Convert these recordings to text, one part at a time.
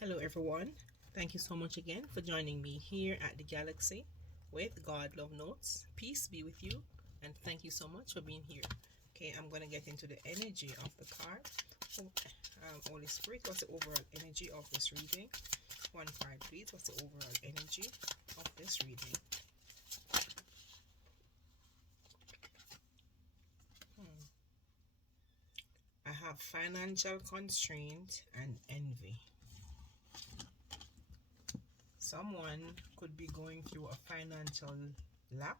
Hello everyone. Thank you so much again for joining me here at the Galaxy with God Love Notes. Peace be with you and thank you so much for being here. Okay, I'm going to get into the energy of the card. Holy Spirit, what's the overall energy of this reading? One card please. What's the overall energy of this reading? I have financial constraint and envy. Someone could be going through a financial lack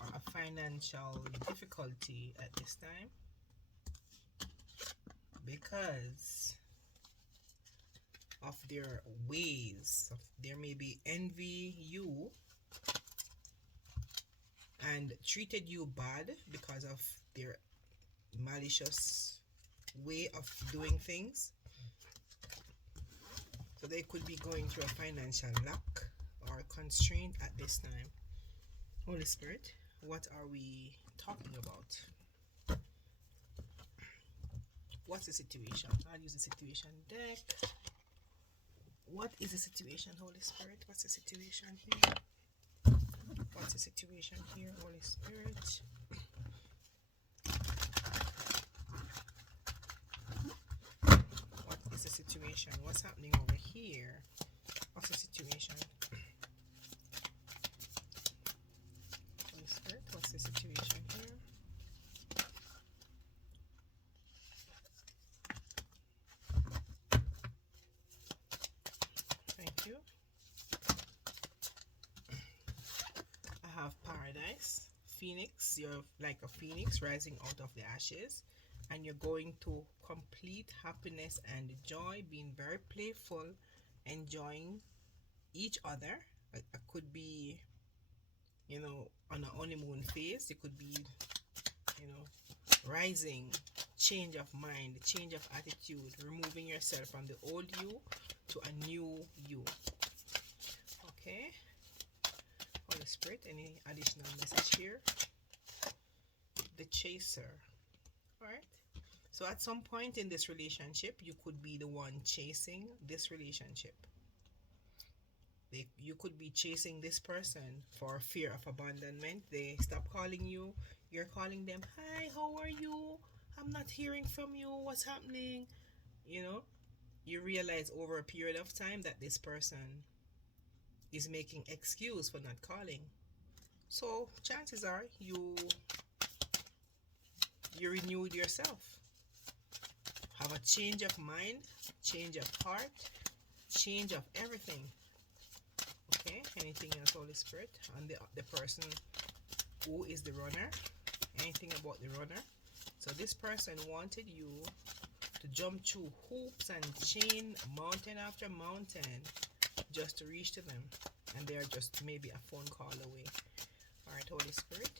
or a financial difficulty at this time because of their ways. There may be envy you and treated you bad because of their malicious way of doing things. So they could be going through a financial lack or constraint at this time. Holy Spirit, what are we talking about? What's the situation? I'll use the situation deck. What is the situation, Holy Spirit? What's the situation here? What's the situation here, Holy Spirit? What is the situation? What's happening over here? What's the situation? Holy Spirit, what's the situation here? Thank you. I have Paradise. Phoenix. You're like a phoenix rising out of the ashes. And you're going to complete happiness and joy, being very playful, enjoying each other. It could be, on a honeymoon phase. It could be, rising, change of mind, change of attitude, removing yourself from the old you to a new you. Okay. Holy Spirit, any additional message here? The Chaser. Alright. So at some point in this relationship, you could be the one chasing this relationship. You could be chasing this person for fear of abandonment. They stop calling you. You're calling them. Hi, how are you? I'm not hearing from you. What's happening? You realize over a period of time that this person is making excuse for not calling. So chances are you renewed yourself. Have a change of mind, change of heart, change of everything. Okay, anything else, Holy Spirit? And the person who is the runner, anything about the runner? So this person wanted you to jump through hoops and chain, mountain after mountain, just to reach to them. And they are just maybe a phone call away. Alright, Holy Spirit,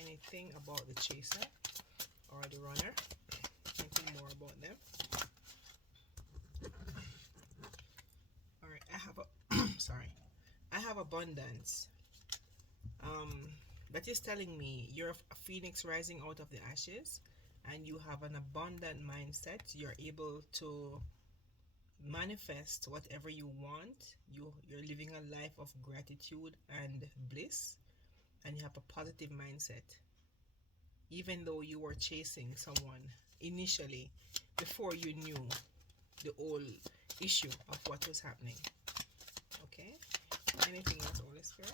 anything about the chaser or the runner? Anything more about them? Alright, I have I have abundance. That is telling me you're a phoenix rising out of the ashes and you have an abundant mindset. You're able to manifest whatever you want. You're living a life of gratitude and bliss, and you have a positive mindset. Even though you were chasing someone initially before you knew the whole issue of what was happening. Okay? Anything else, Holy Spirit?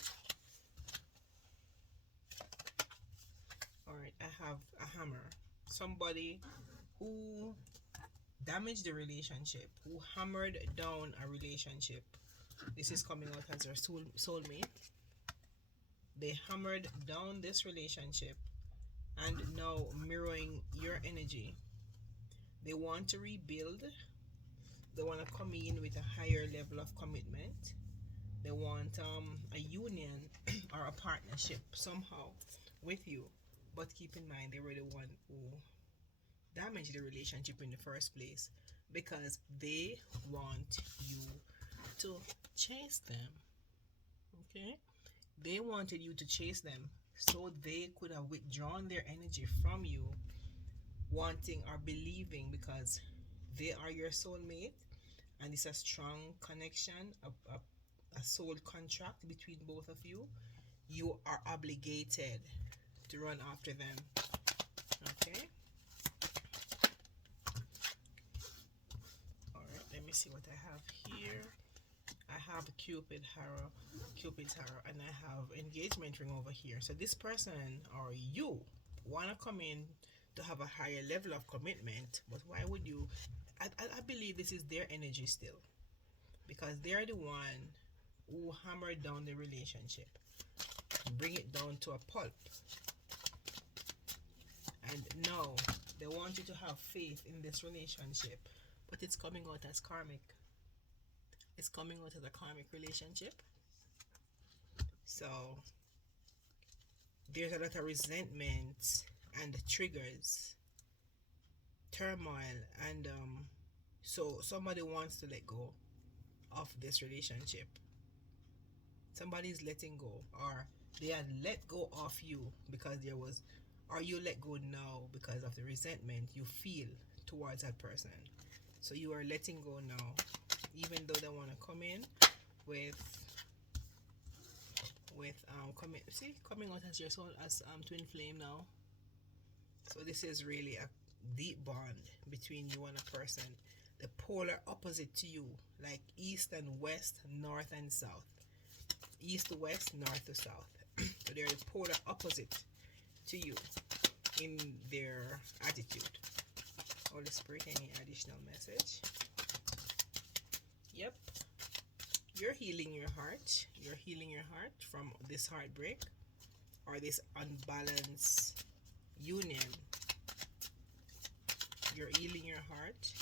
Alright, I have a hammer. Somebody who damaged the relationship, who hammered down a relationship. This is coming out as your soulmate. They hammered down this relationship and now mirroring your energy. They want to rebuild. They want to come in with a higher level of commitment. They want a union or a partnership somehow with you. But keep in mind, they were the one who damaged the relationship in the first place because they want you to chase them. Okay? They wanted you to chase them so they could have withdrawn their energy from you, wanting or believing because they are your soulmate and it's a strong connection, a soul contract between both of you, you are obligated to run after them. Okay? Alright, let me see what I have here. I have Cupid's arrow, and I have engagement ring over here. So this person or you want to come in to have a higher level of commitment, but why would you? I believe this is their energy still, because they're the one who hammered down the relationship, bring it down to a pulp, and now they want you to have faith in this relationship, but it's coming out as karmic. It's coming out as a karmic relationship. So there's a lot of resentment and triggers, turmoil, and so somebody wants to let go of this relationship. Somebody's letting go, or they had let go of you because there was, or you let go now because of the resentment you feel towards that person. So you are letting go now, even though they want to come in with coming out as your soul as twin flame now. So this is really a deep bond between you and a person, the polar opposite to you, like east and west, north and south, east to west, north to south. So they're the polar opposite to you in their attitude. Holy Spirit, any additional message? Yep. You're healing your heart. You're healing your heart from this heartbreak or this unbalanced union. You're healing your heart,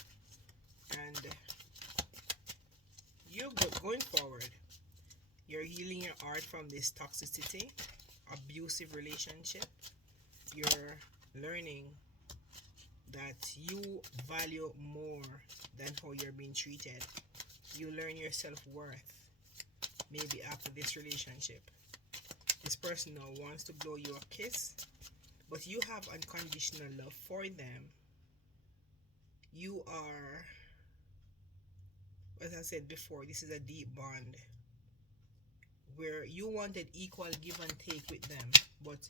and you're going forward. You're healing your heart from this toxicity, abusive relationship. You're learning that you value more than how you're being treated. You learn your self-worth maybe after this relationship. This person now wants to blow you a kiss, but you have unconditional love for them. You are, as I said before, this is a deep bond where you wanted equal give and take with them, but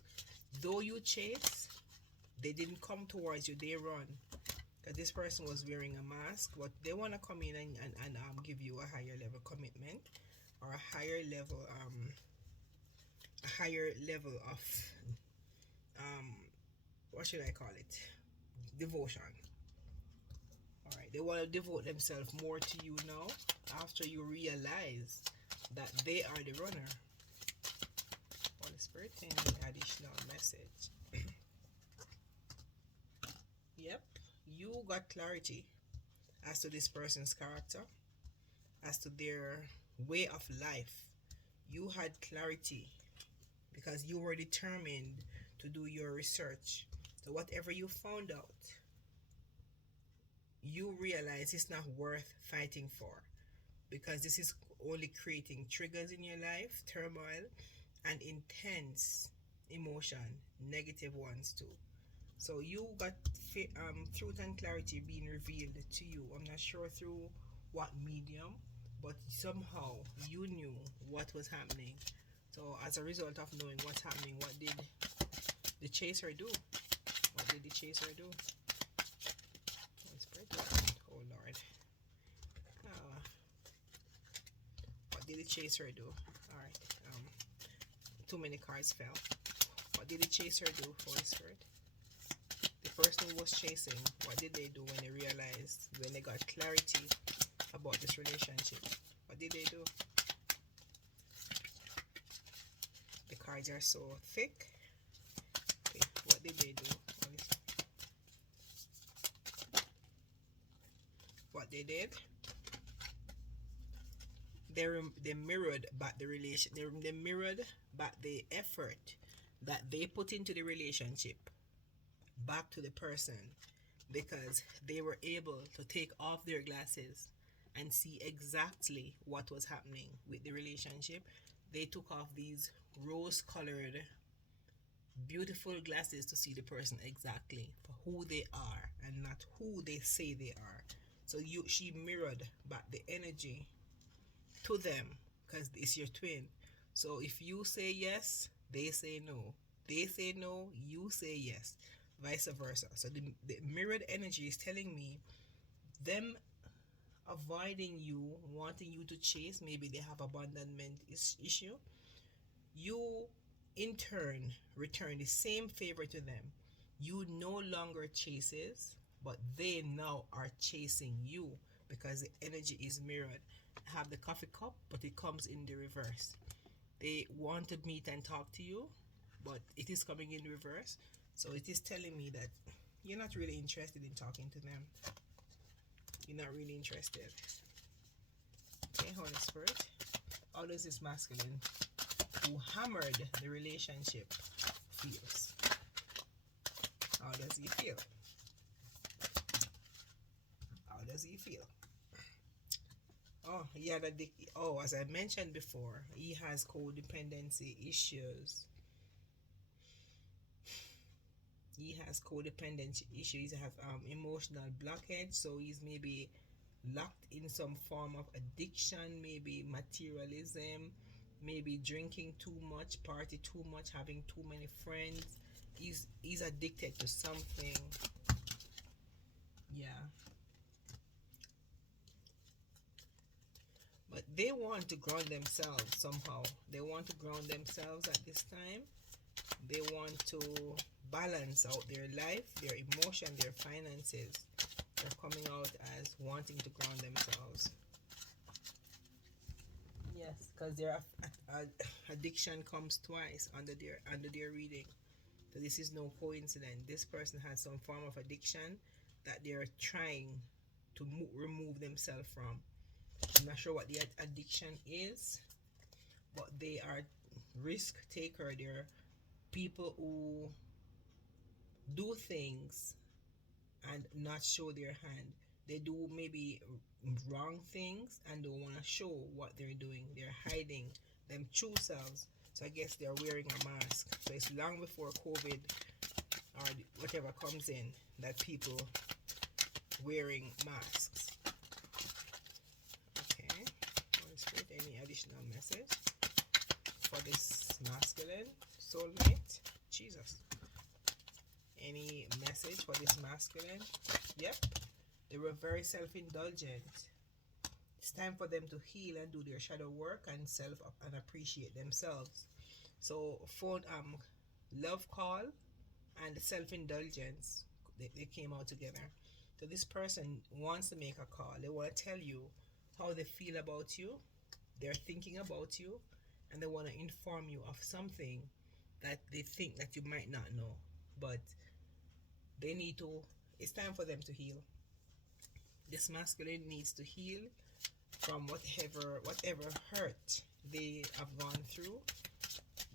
though you chase, they didn't come towards you, they run. Because this person was wearing a mask, but they want to come in and give you a higher level commitment, or a higher level of what should I call it, devotion. All right, they want to devote themselves more to you now after you realize that they are the runner. Holy Spirit, any additional message? Yep, you got clarity as to this person's character, as to their way of life. You had clarity because you were determined to do your research. So whatever you found out, you realize it's not worth fighting for, because this is only creating triggers in your life, turmoil, and intense emotion, negative ones too. So you got truth and clarity being revealed to you. I'm not sure through what medium, but somehow you knew what was happening. So as a result of knowing what's happening, what did the chaser do? What did the chaser do? Oh Lord. What did the chaser do? Alright. Too many cards fell. What did the chaser do, Holy Spirit? The person who was chasing, what did they do when they realized, when they got clarity about this relationship? What did they do? The cards are so thick. Okay, what did they do? What they did? They mirrored back the relation. They mirrored back the effort that they put into the relationship back to the person, because they were able to take off their glasses and see exactly what was happening with the relationship. They took off these rose-colored, beautiful glasses to see the person exactly for who they are and not who they say they are. So she mirrored back the energy to them because it's your twin. So if you say yes, they say no. They say no, you say yes. Vice versa. So the mirrored energy is telling me them avoiding you, wanting you to chase. Maybe they have abandonment issue. You in turn return the same favor to them. You no longer chases, but they now are chasing you because the energy is mirrored. I have the coffee cup, but it comes in the reverse. They want to meet and talk to you, but it is coming in reverse. So it is telling me that you're not really interested in talking to them. You're not really interested. Okay, Holy Spirit. How does this masculine who hammered the relationship feels? How does he feel? How does he feel? Oh, yeah, as I mentioned before, he has codependency issues. He has codependency issues. He has emotional blockage, so he's maybe locked in some form of addiction, maybe materialism, maybe drinking too much, party too much, having too many friends. He's addicted to something. Yeah. But they want to ground themselves somehow. They want to ground themselves at this time. They want to balance out their life, their emotion, their finances. They're coming out as wanting to ground themselves. Yes, because their addiction comes twice under their reading. So this is no coincidence. This person has some form of addiction that they're trying to remove themselves from. I'm not sure what the addiction is, but they are risk taker. They're people who do things and not show their hand. They do maybe wrong things and don't want to show what they're doing. They're hiding them true selves. So I guess they're wearing a mask. So it's long before COVID or whatever comes in that people wearing masks. Okay. Holy Spirit, any additional message for this masculine soulmate? Jesus. Any message for this masculine? Yep. They were very self-indulgent. It's time for them to heal and do their shadow work and and appreciate themselves. So phone love call and self-indulgence, they came out together. So this person wants to make a call. They want to tell you how they feel about you. They're thinking about you, and they want to inform you of something that they think that you might not know. But they need to, it's time for them to heal. This masculine needs to heal from whatever hurt they have gone through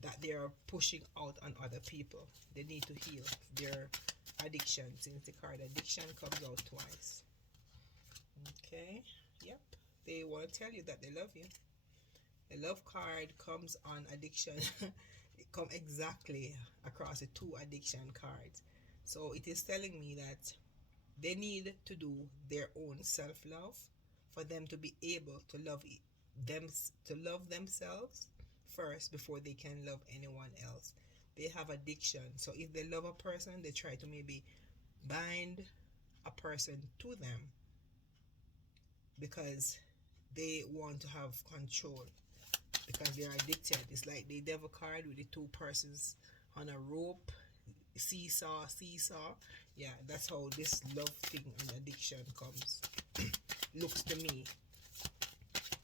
that they are pushing out on other people. They need to heal their addiction, since the card addiction comes out twice. Okay, yep. They want to tell you that they love you. The love card comes on addiction. It comes exactly across the two addiction cards. So it is telling me that they need to do their own self-love for them to be able to love themselves first before they can love anyone else. They have addiction. So if they love a person, they try to maybe bind a person to them because they want to have control, because they are addicted. It's like the devil card with the two persons on a rope, seesaw. Yeah, that's how this love thing and addiction comes. Looks to me.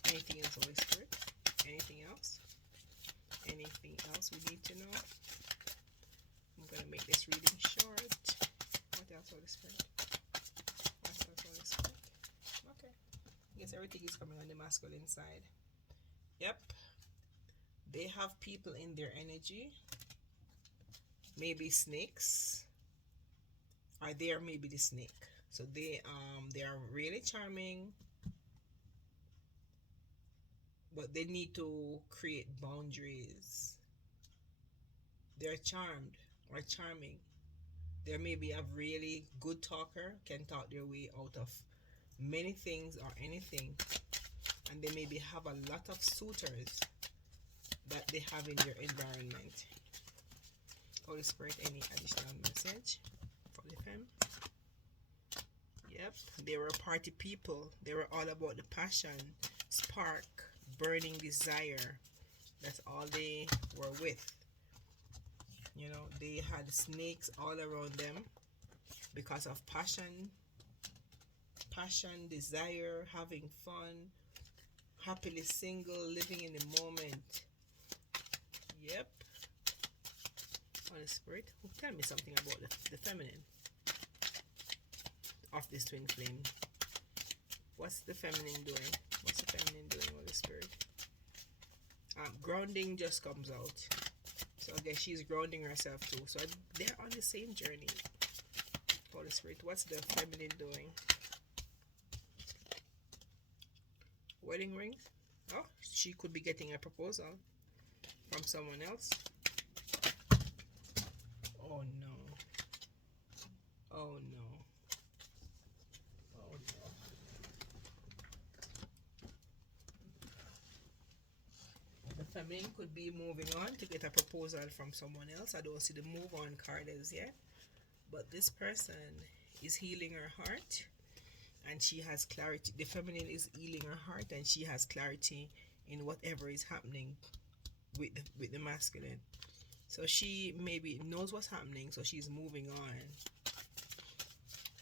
Anything else, Holy Spirit? Anything else? Anything else we need to know? I'm gonna make this reading short. What else, Holy Spirit? What else, Holy Spirit? Okay. I guess everything is coming on the masculine side. Yep. They have people in their energy. Maybe snakes. Or they are maybe the snake. So they are really charming, but they need to create boundaries. They're charmed or charming. They maybe a really good talker, can talk their way out of many things or anything, and they maybe have a lot of suitors that they have in their environment. Holy Spirit, any additional message for the femme? Yep, they were party people. They were all about the passion, spark, burning desire. That's all they were with. You know, they had snakes all around them because of passion, desire, having fun, happily single, living in the moment. Yep. Holy Spirit, tell me something about the feminine of this twin flame. What's the feminine doing? What's the feminine doing, Holy Spirit? Grounding just comes out. So I guess she's grounding herself too. So they're on the same journey. Holy Spirit, what's the feminine doing? Wedding rings? Oh, she could be getting a proposal from someone else. Oh no. Oh no. Oh no. The feminine could be moving on to get a proposal from someone else. I don't see the move on card as yet. But this person is healing her heart, and she has clarity. The feminine is healing her heart, and she has clarity in whatever is happening with the masculine. So she maybe knows what's happening, so she's moving on.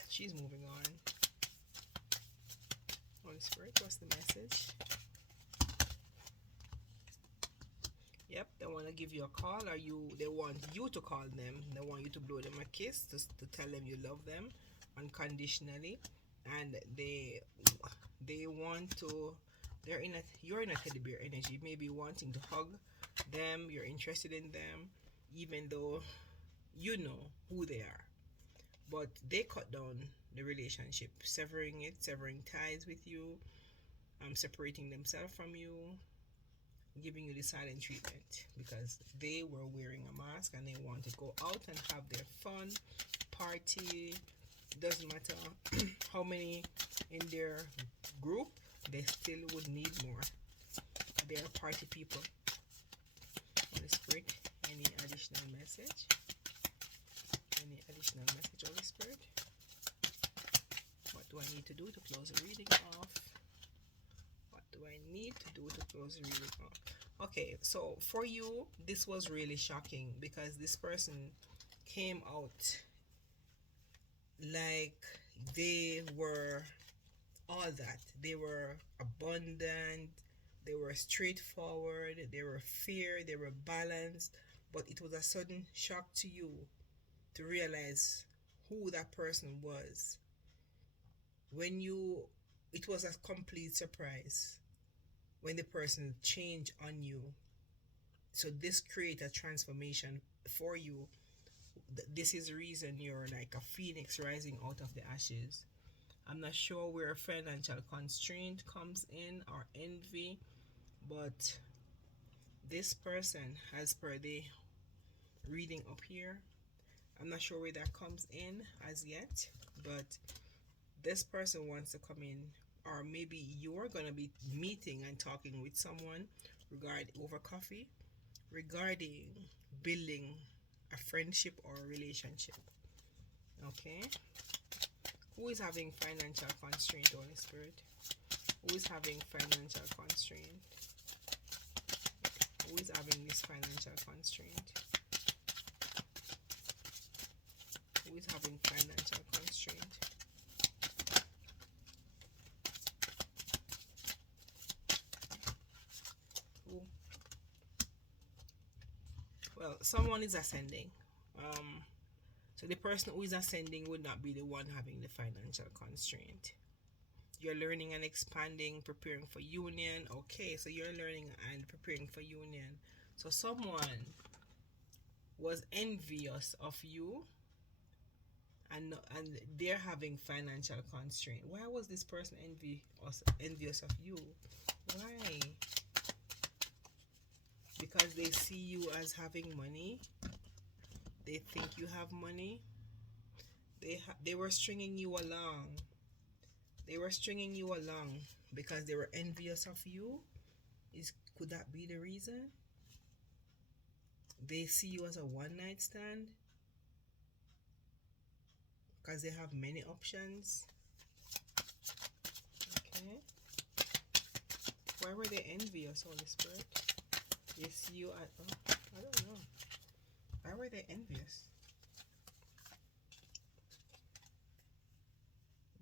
She's moving on. Holy Spirit, what's the message? Yep, they want to give you a call, or they want you to call them. They want you to blow them a kiss to tell them you love them unconditionally, and they want to. You're in a teddy bear energy, maybe wanting to hug them. You're interested in them, even though you know who they are. But they cut down the relationship, severing ties with you, separating themselves from you, giving you the silent treatment because they were wearing a mask and they want to go out and have their fun, party. Doesn't matter how many in their group, they still would need more. They are party people. Holy Spirit, any additional message? Any additional message, Holy Spirit? What do I need to do to close the reading off? What do I need to do to close the reading off? Okay, so for you, this was really shocking because this person came out like they were all that. They were abundant, they were straightforward, they were fair, they were balanced, but it was a sudden shock to you to realize who that person was. It was a complete surprise when the person changed on you. So this created a transformation for you. This is the reason you're like a phoenix rising out of the ashes. I'm not sure where financial constraint comes in or envy, but this person, as per the reading up here, I'm not sure where that comes in as yet, but this person wants to come in, or maybe you're going to be meeting and talking with someone over coffee regarding building a friendship or a relationship. Okay? Who is having financial constraint, Holy Spirit? Who is having financial constraint? Who is having this financial constraint? Who is having financial constraint? Who? Well, someone is ascending. So the person who is ascending would not be the one having the financial constraint. You're learning and expanding, preparing for union. Okay, so you're learning and preparing for union. So someone was envious of you, and they're having financial constraint. Why was this person envious of you? Why? Because they see you as having money. They think you have money. They were stringing you along. They were stringing you along because they were envious of you. Could that be the reason? They see you as a one night stand because they have many options. Okay. Why were they envious, Holy Spirit? They see you at, oh, I don't know. Why were they envious?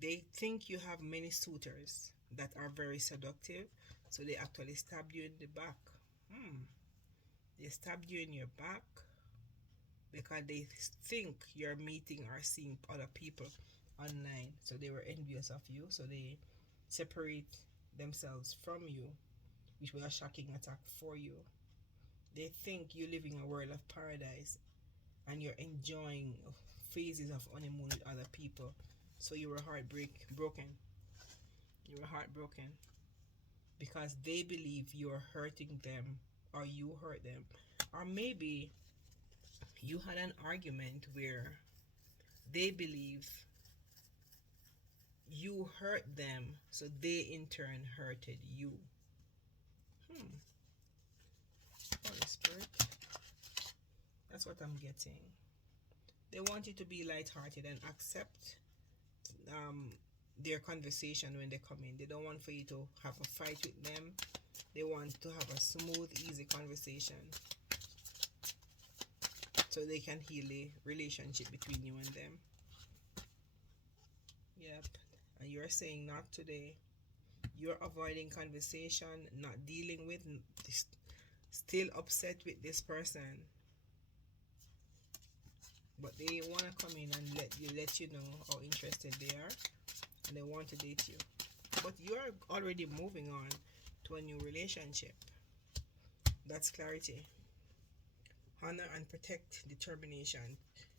They think you have many suitors that are very seductive, so they actually stabbed you in the back. They stabbed you in your back because they think you're meeting or seeing other people online. So they were envious of you, so they separate themselves from you, which was a shocking attack for you. They think you're living a world of paradise and you're enjoying phases of honeymoon with other people. So you were broken. You were heartbroken because they believe you're hurting them or you hurt them. Or maybe you had an argument where they believe you hurt them, so they in turn hurted you. Holy Spirit. That's what I'm getting. They want you to be lighthearted and accept their conversation when they come in. They don't want for you to have a fight with them. They want to have a smooth, easy conversation so they can heal the relationship between you and them. Yep. And you're saying not today. You're avoiding conversation, not dealing with, still upset with this person. But they want to come in and let you know how interested they are, and they want to date you. But you're already moving on to a new relationship. That's clarity. Honor and protect, determination.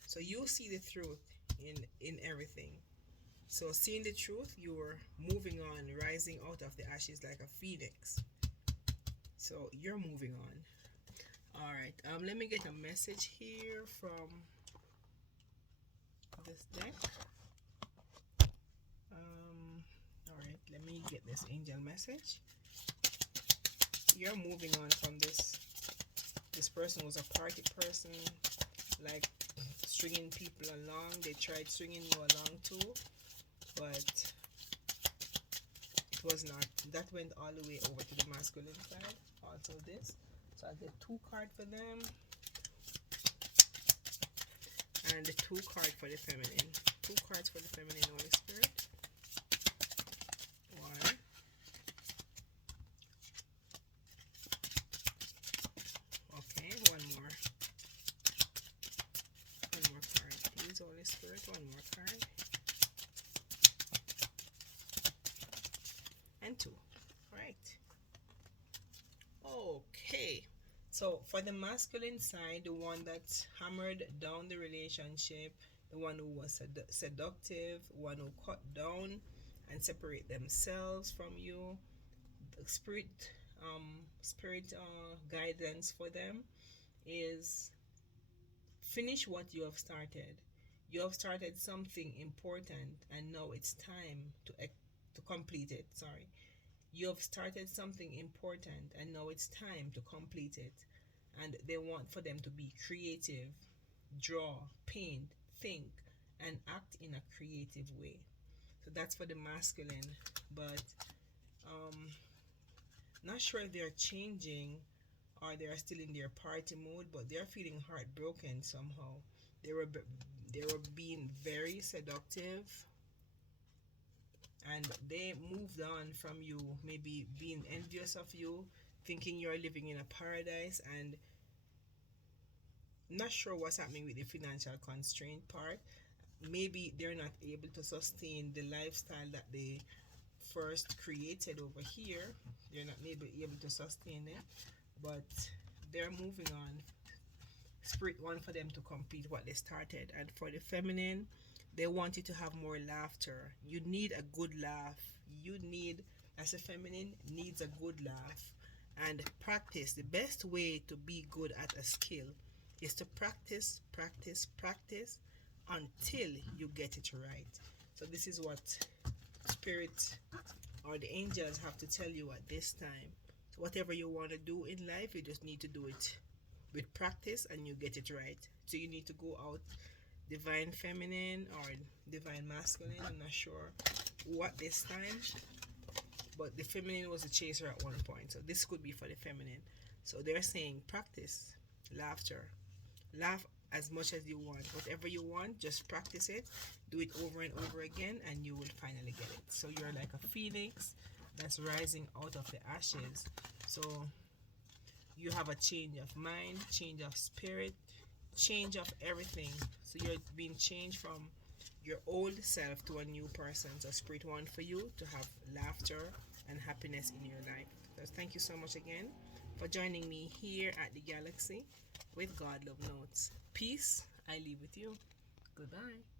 So you see the truth in everything. So seeing the truth, you're moving on, rising out of the ashes like a phoenix. So you're moving on. All right. Let me get a message here from this deck. All right. Let me get this angel message. You're moving on from this. This person was a party person, like stringing people along. They tried stringing you along too, but it was not. That went all the way over to the masculine side. Also this. So I get 2 cards for them. And the 2 cards for the feminine. 2 cards for the feminine, Holy Spirit. 1. Okay, 1 more. 1 more card. Please, Holy Spirit, 1 more card. And 2. Right. Okay. So for the masculine side, the one that hammered down the relationship, the one who was seductive, one who cut down and separate themselves from you, the spirit guidance for them is finish what you have started. You have started something important and now it's time to complete it. Sorry. You have started something important and now it's time to complete it. And they want for them to be creative, draw, paint, think, and act in a creative way. So that's for the masculine. But not sure if they're changing or they're still in their party mode, but they're feeling heartbroken somehow. They were being very seductive, and they moved on from you, maybe being envious of you, thinking you're living in a paradise, and not sure what's happening with the financial constraint part. Maybe they're not able to sustain the lifestyle that they first created over here. They're not maybe able to sustain it, but they're moving on. Spirit want for them to complete what they started. And for the feminine, they want you to have more laughter. You need a good laugh. You need, as a feminine, needs a good laugh. And practice. The best way to be good at a skill is to practice, practice, practice until you get it right. So this is what spirit or the angels have to tell you at this time. So whatever you want to do in life, you just need to do it with practice and you get it right. So you need to go out divine feminine or divine masculine. I'm not sure what this time, but the feminine was a chaser at one point. So this could be for the feminine. So they're saying practice laughter. Laugh as much as you want. Whatever you want, just practice it. Do it over and over again and you will finally get it. So you're like a phoenix that's rising out of the ashes. So you have a change of mind, change of spirit, change of everything. So you're being changed from your old self to a new person. So spirit want for you to have laughter and happiness in your life. So thank you so much again for joining me here at the Galaxy with God Love Notes. Peace. I leave with you. Goodbye.